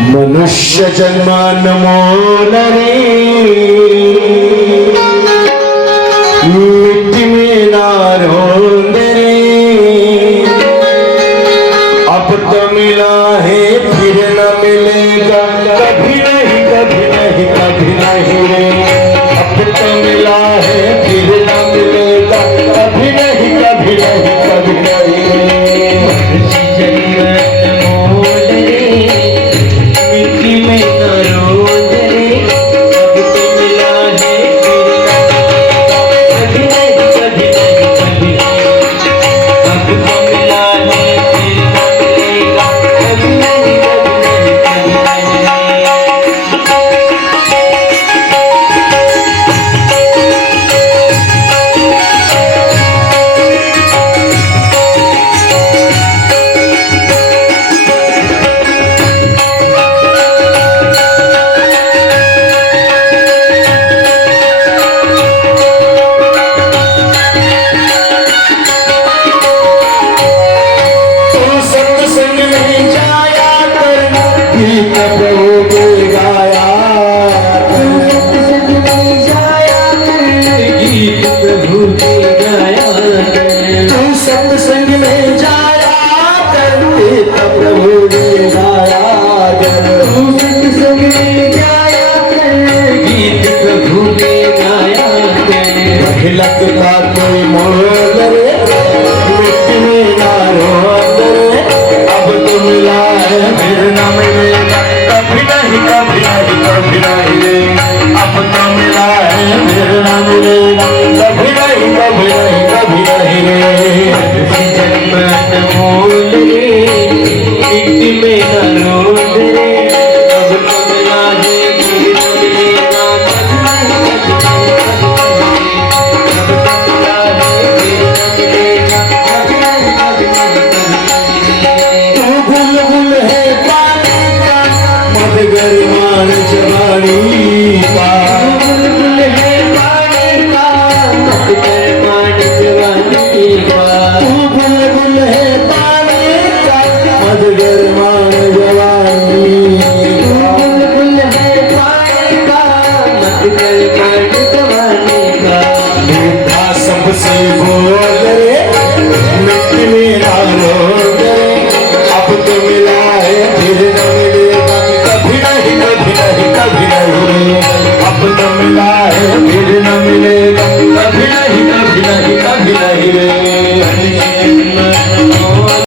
मनुष्य जन्म नमो नरे। मिट्टी में नार अब तो मिला है, फिर न मिलेगा। कभी नहीं ಪ್ರಭುವೇ Ooh,